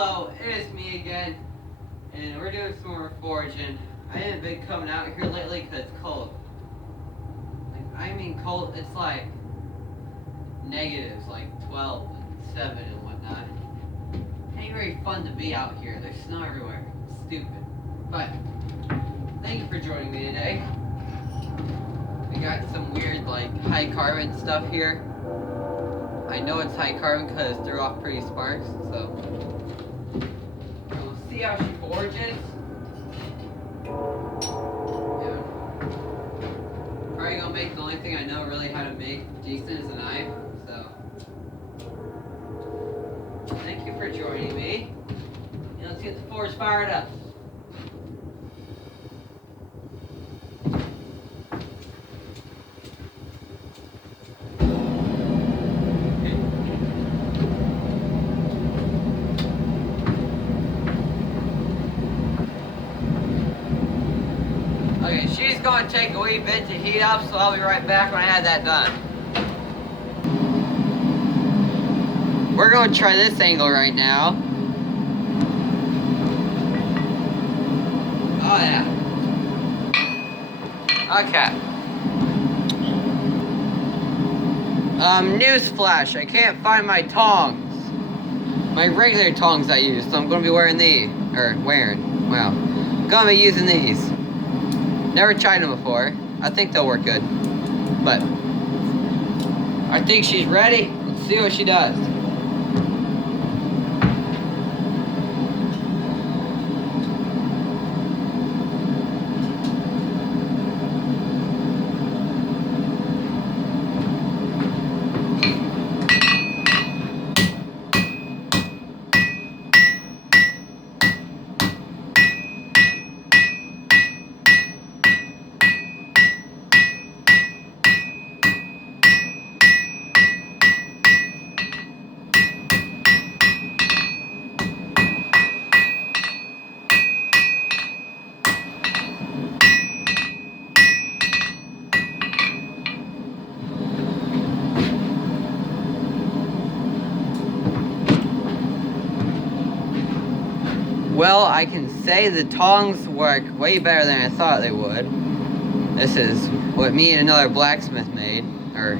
Hello, it is me again, and we're doing some more foraging. I haven't been coming out here lately because it's cold. I mean cold, it's like negatives, like 12 and 7 and whatnot. It ain't very fun to be out here. There's snow everywhere. It's stupid. But, thank you for joining me today. We got some weird, like, high carbon stuff here. I know it's high carbon because it threw off pretty sparks, so we'll see how she forages. Yeah. Probably gonna make the only thing I know really how to make decent is a knife, so thank you for joining me. And let's get the forge fired up. Okay, she's going to take a wee bit to heat up, so I'll be right back when I have that done. We're going to try this angle right now. Oh yeah. Okay. Newsflash, I can't find my tongs. My regular tongs I use, so I'm going to be wearing these. Wow. I'm going to be using these. Never tried them before. I think they'll work good. But I think she's ready. Let's see what she does. Well, I can say the tongs work way better than I thought they would. This is what me and another blacksmith made. Or,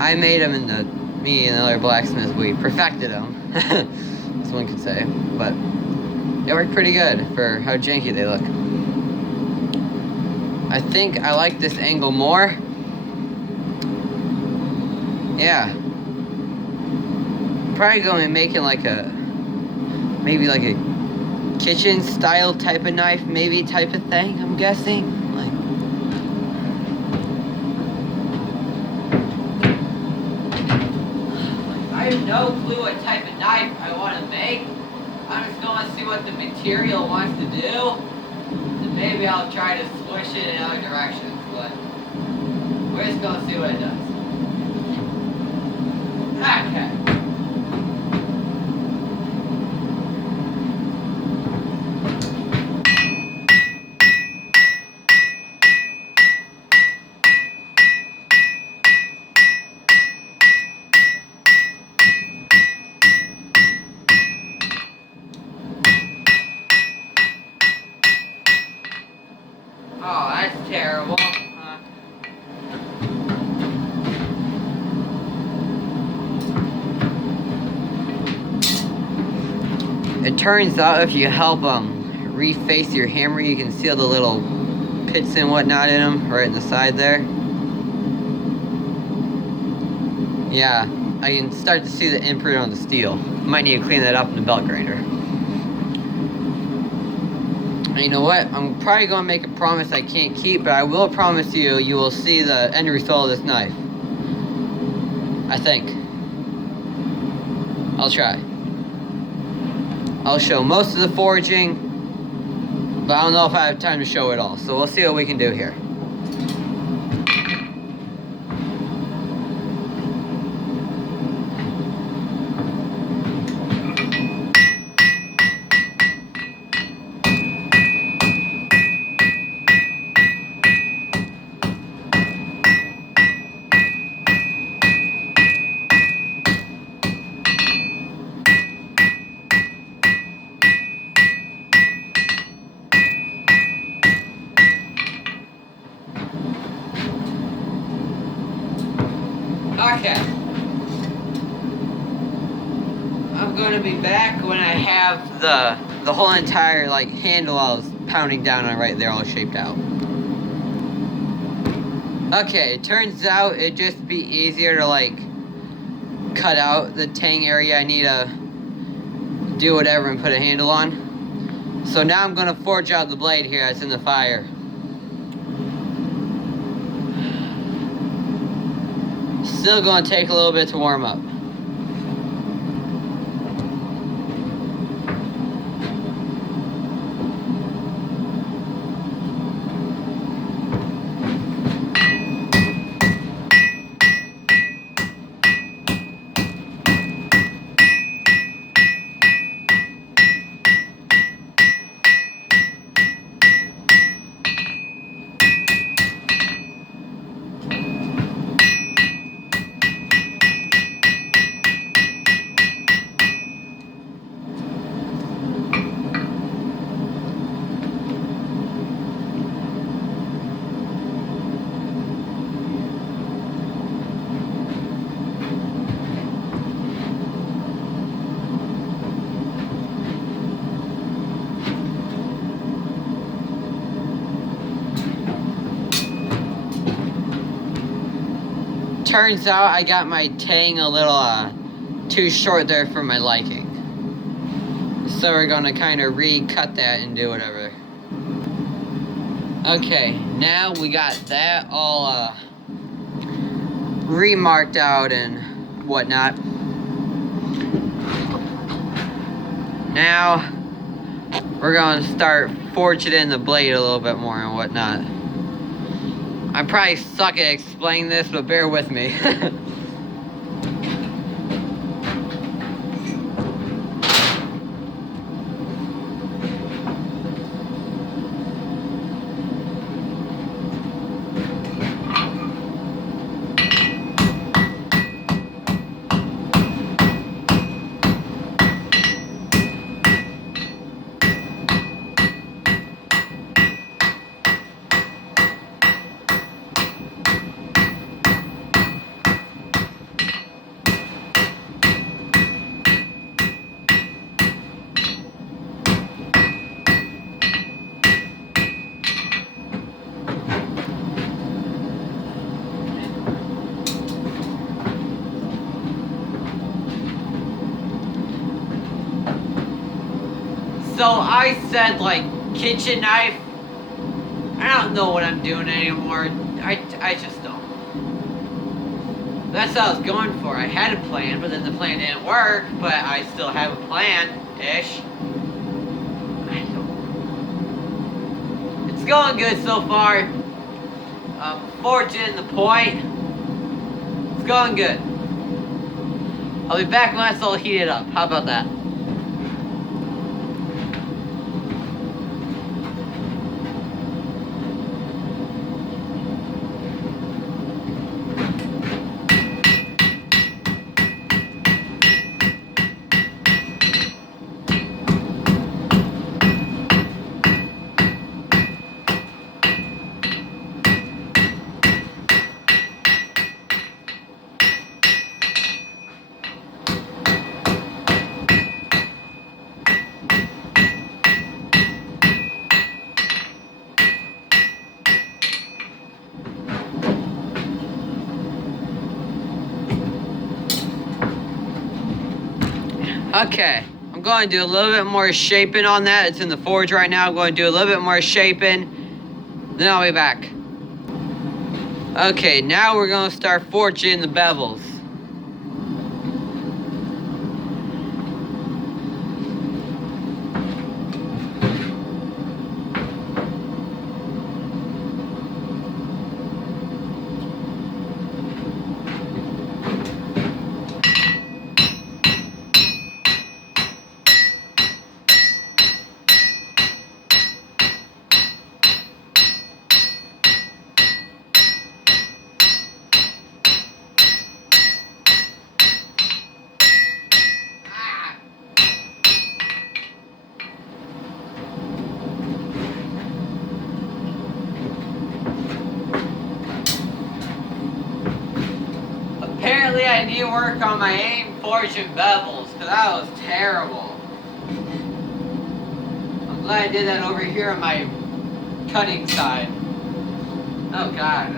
I made them and me and another blacksmith, we perfected them. As one could say. But, they work pretty good for how janky they look. I think I like this angle more. Yeah. Probably going to be making like maybe like a kitchen style type of knife, maybe type of thing, I'm guessing. Like, I have no clue what type of knife I want to make. I'm just going to see what the material wants to do. And maybe I'll try to switch it in other directions, but we're just going to see what it does. Okay. Oh, that's terrible. It turns out if you help reface your hammer, you can see all the little pits and whatnot in them, right in the side there. Yeah, I can start to see the imprint on the steel. Might need to clean that up in the belt grinder. And you know what? I'm probably going to make a promise I can't keep, but I will promise you, you will see the end result of this knife. I think. I'll try. I'll show most of the foraging, but I don't know if I have time to show it all. So we'll see what we can do here. Okay. I'm gonna be back when I have the whole entire like handle I was pounding down on right there all shaped out. Okay, it turns out it'd just be easier to like cut out the tang area I need to do whatever and put a handle on. So now I'm gonna forge out the blade here that's in the fire. Still gonna take a little bit to warm up. Turns out I got my tang a little too short there for my liking. So we're gonna kind of recut that and do whatever. Okay, now we got that all remarked out and whatnot. Now we're gonna start forging in the blade a little bit more and whatnot. I probably suck at explaining this, but bear with me. So I said like kitchen knife. I don't know what I'm doing anymore. I just don't. That's what I was going for. I had a plan, but then the plan didn't work, but I still have a plan-ish. I don't. It's going good so far. Forging the point. It's going good. I'll be back when it's all heated up. How about that? Okay, I'm going to do a little bit more shaping on that. It's in the forge right now. I'm going to do a little bit more shaping, then I'll be back. Okay, now we're going to start forging the bevels. Apparently I need to work on my aim, forge, and bevels, because that was terrible. I'm glad I did that over here on my cutting side. Oh god,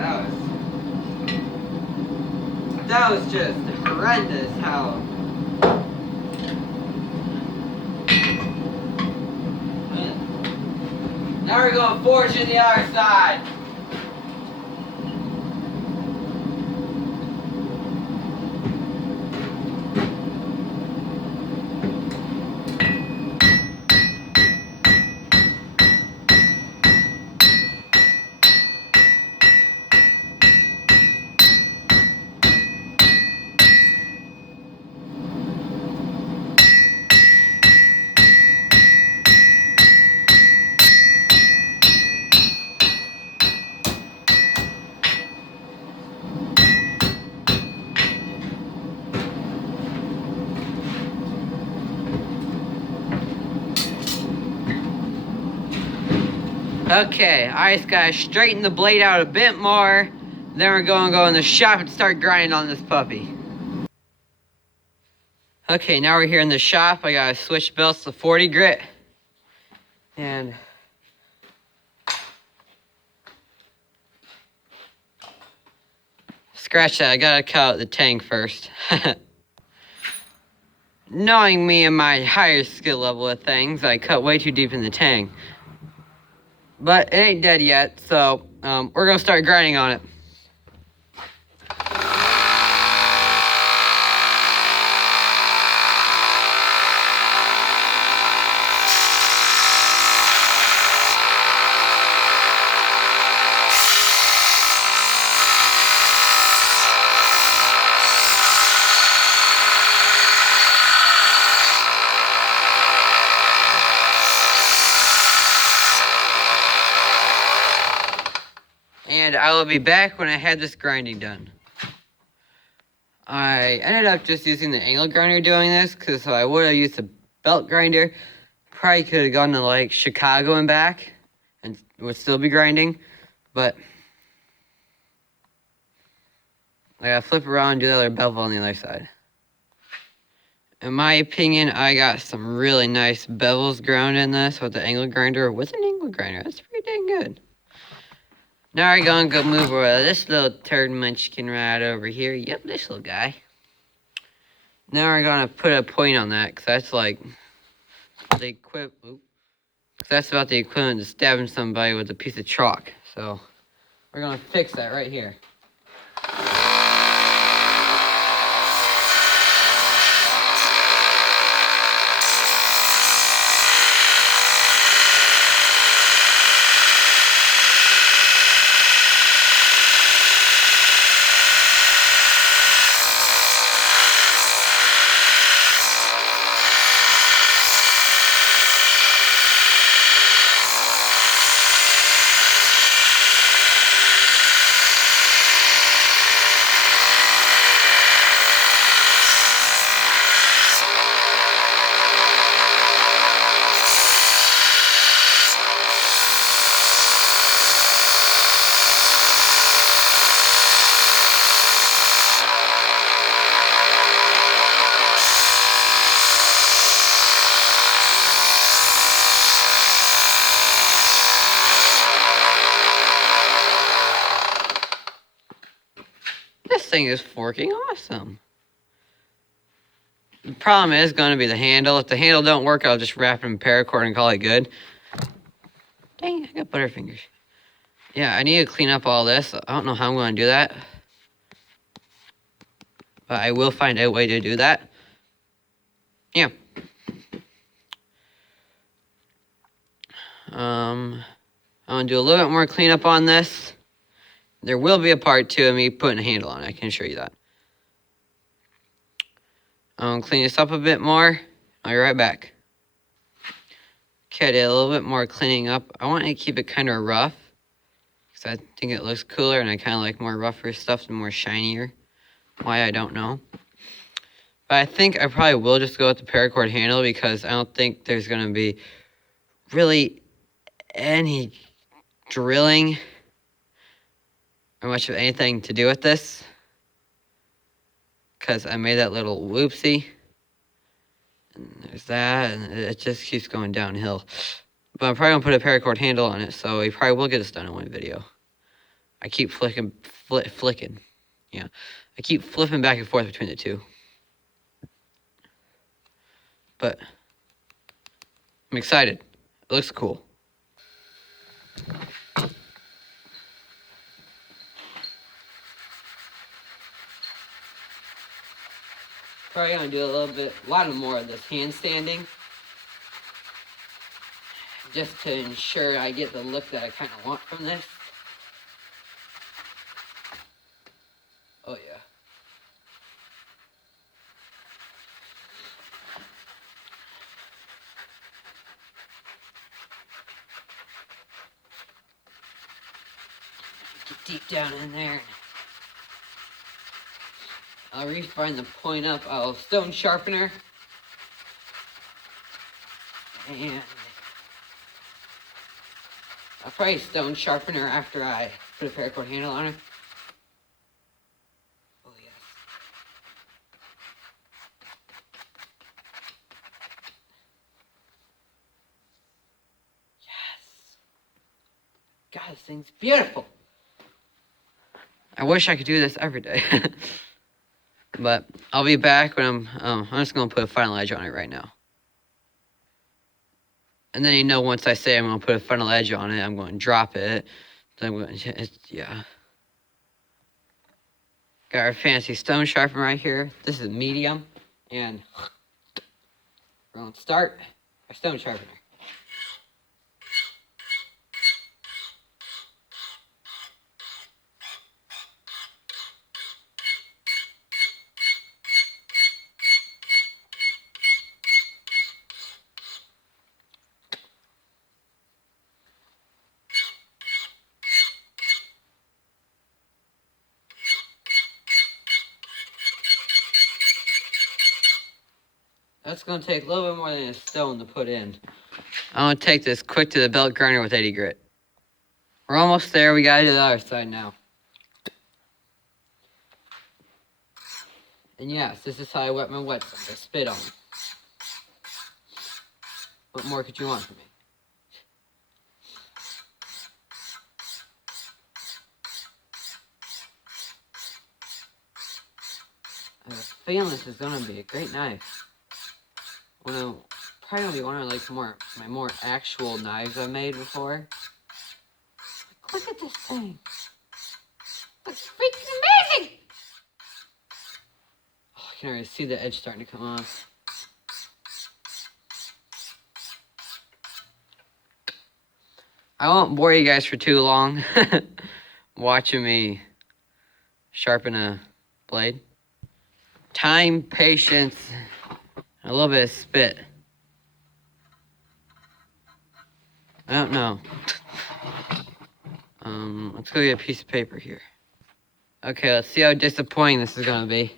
that was just horrendous how... Now we're going forge in the other side. Okay, I just gotta straighten the blade out a bit more. Then we're gonna go in the shop and start grinding on this puppy. Okay, now we're here in the shop. I gotta switch belts to 40 grit. And scratch that, I gotta cut out the tang first. Knowing me and my higher skill level of things, I cut way too deep in the tang. But it ain't dead yet, so we're gonna start grinding on it. And I will be back when I have this grinding done. I ended up just using the angle grinder doing this, because if I would have used a belt grinder, probably could have gone to like Chicago and back, and would still be grinding, but I gotta flip around and do the other bevel on the other side. In my opinion, I got some really nice bevels ground in this with the angle grinder, with an angle grinder. That's pretty dang good. Now we're gonna go move over this little turd munchkin right over here. Yep, this little guy. Now we're gonna put a point on that, because that's like the equivalent. That's about the equivalent to stabbing somebody with a piece of chalk. So we're gonna fix that right here. This thing is forking awesome. The problem is going to be the handle. If the handle don't work, I'll just wrap it in paracord and call it good. Dang, I got butterfingers. Yeah, I need to clean up all this. I don't know how I'm going to do that, but I will find a way to do that. Yeah. I'm going to do a little bit more cleanup on this. There will be a part 2 of me putting a handle on it. I can show you that. I'm going to clean this up a bit more. I'll be right back. Okay, I did a little bit more cleaning up. I want to keep it kind of rough, because I think it looks cooler, and I kind of like more rougher stuff and more shinier. Why, I don't know. But I think I probably will just go with the paracord handle, because I don't think there's going to be really any drilling or much of anything to do with this. because I made that little whoopsie. And there's that, and it just keeps going downhill. But I'm probably going to put a paracord handle on it, so he probably will get us done in one video. I keep flicking. Yeah. I keep flipping back and forth between the two. But I'm excited. It looks cool. Probably going to do a lot more of this handstanding. Just to ensure I get the look that I kind of want from this. Oh yeah. Get deep down in there. I'll refine the point up. I'll stone sharpener. And I'll probably stone sharpener after I put a paracord handle on it. Oh yes. Yes. God, this thing's beautiful. I wish I could do this every day. But I'll be back when I'm just going to put a final edge on it right now. And then once I say I'm going to put a final edge on it, I'm going to drop it. Then I'm going to, yeah. Got our fancy stone sharpener right here. This is medium. And we're going to start our stone sharpener. That's going to take a little bit more than a stone to put in. I'm going to take this quick to the belt grinder with 80 grit. We're almost there. We got to do the other side now. And yes, this is how I wet my whetstones. I spit on them. What more could you want from me? I have a feeling this is going to be a great knife. Probably going to be one of my more actual knives I've made before. Look at this thing. It's freaking amazing! Oh, I can already see the edge starting to come off. I won't bore you guys for too long watching me sharpen a blade. Time, patience, and a little bit of spit. I don't know. Let's go get a piece of paper here. Okay, let's see how disappointing this is gonna be.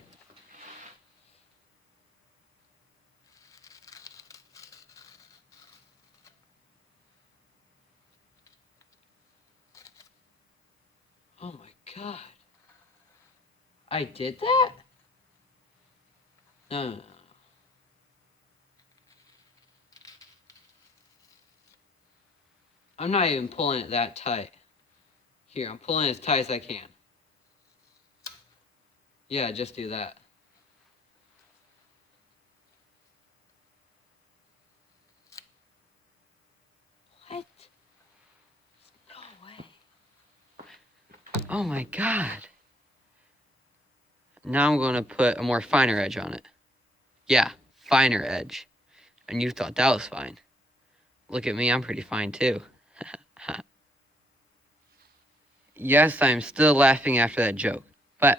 Oh my god. I did that? No. I'm not even pulling it that tight. Here, I'm pulling it as tight as I can. Yeah, just do that. What? No way. Oh my god. Now I'm going to put a more finer edge on it. Yeah, finer edge. And you thought that was fine. Look at me, I'm pretty fine too. Yes, I'm still laughing after that joke. But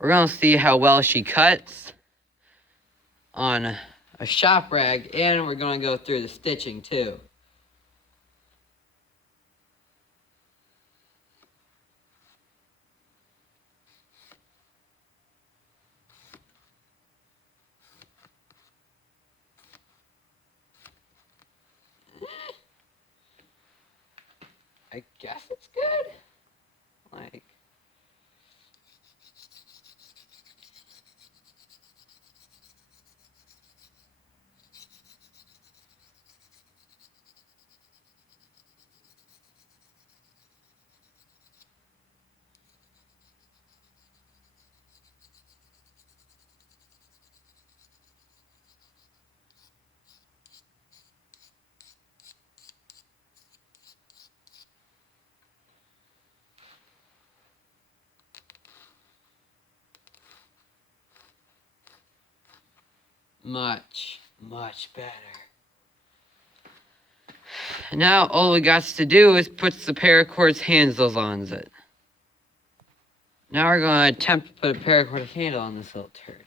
we're going to see how well she cuts on a shop rag, and we're going to go through the stitching too. I guess it's good. Like, Much, much better. Now all we got to do is put the paracord handles on it. Now we're going to attempt to put a paracord handle on this little turd.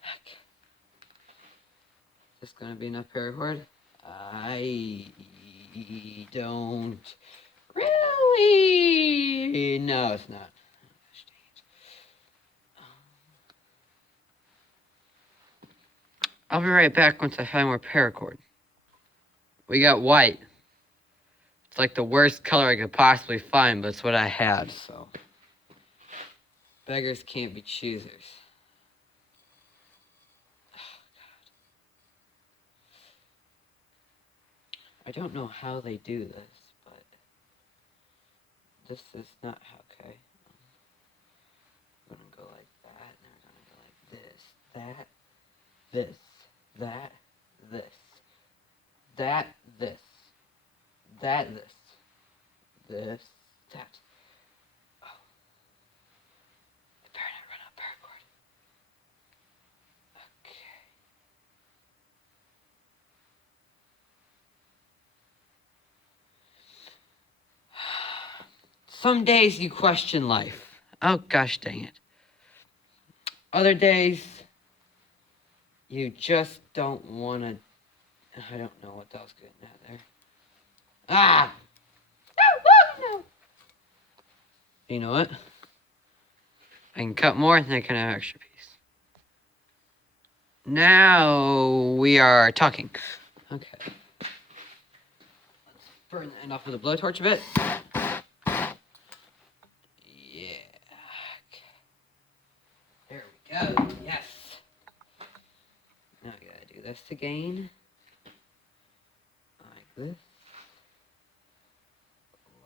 Heck. Is this going to be enough paracord? I don't really. No, it's not. I'll be right back once I find more paracord. We got white. It's like the worst color I could possibly find, but it's what I had, so. Beggars can't be choosers. Oh, God. I don't know how they do this, but this is not how, okay. I'm gonna go like that, and then we're gonna go like this, that, this, that, this, that, this, that, this, this, that. Oh. I better not run out of paracord. Okay. Some days you question life. Oh, gosh dang it. Other days, you just don't want to. I don't know what that was getting at there. Ah! No. You know what? I can cut more, and then I can have an extra piece. Now we are talking. Okay. Let's burn the end off with a blowtorch a bit. Yeah. Okay. There we go. Yes. Now I gotta do this again. Like this.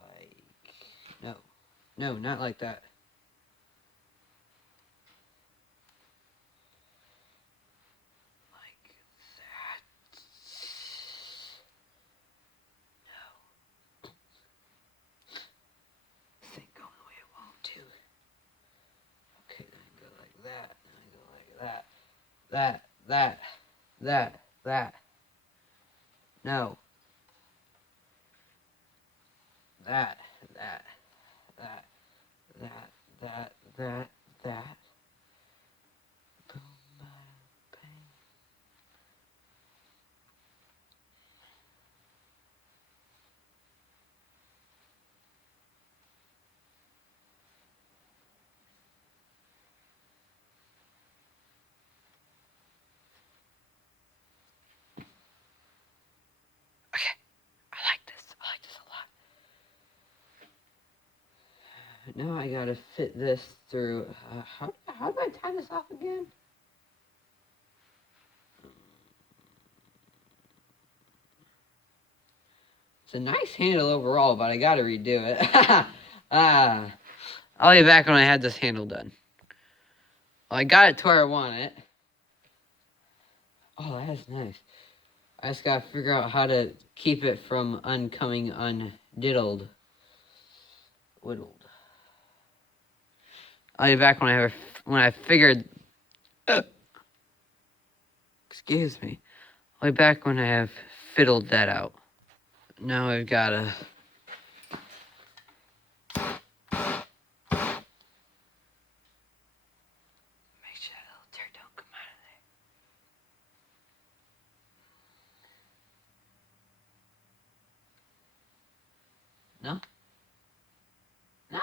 Like. No. No, not like that. Like that. No. This ain't going the way I want to. Okay, then I go like that. Then I go like that. That. No. That. Boom, bang. Okay, I like this a lot. Now I gotta fit this through. How do I tie this off again? It's a nice handle overall, but I gotta redo it. I'll be back when I had this handle done. Well, I got it to where I want it. Oh, that is nice. I just gotta figure out how to keep it from uncoming undiddled. Whittled. I'll be back when I figured. Excuse me. I'll be back when I have fiddled that out. Now I've gotta. Make sure that little dirt don't come out of there. No? No?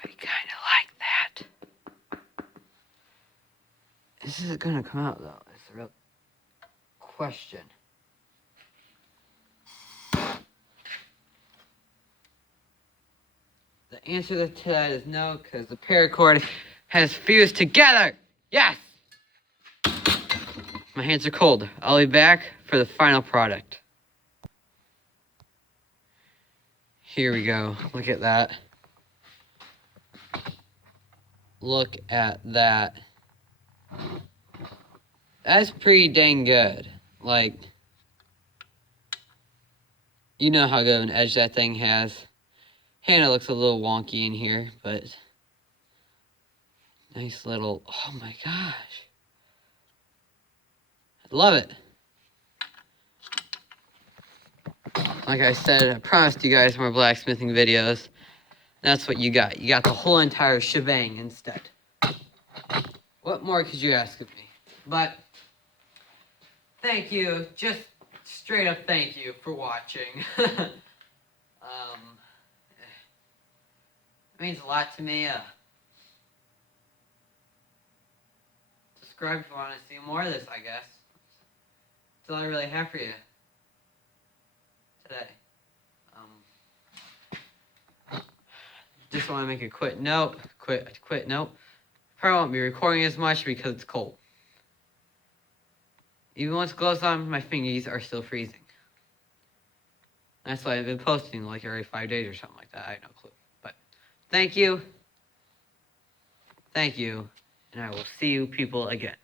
I kinda like that. Is it gonna come out though? It's a real question. The answer to that is no, because the paracord has fused together. Yes! My hands are cold. I'll be back for the final product. Here we go. Look at that. Look at that. That's pretty dang good. Like, You know how good of an edge that thing has. Hannah looks a little wonky in here, but nice little, oh my gosh. I love it. Like I said, I promised you guys more blacksmithing videos. That's what you got. You got the whole entire shebang instead. What more could you ask of me? But thank you, just straight up thank you for watching. It means a lot to me. Subscribe if you want to see more of this, I guess. That's all I really have for you today. Just want to make a quick note. Quick note. Probably won't be recording as much because it's cold. Even once gloves on, my fingers are still freezing. That's why I've been posting like every 5 days or something like that. I have no clue. But thank you. Thank you. And I will see you people again.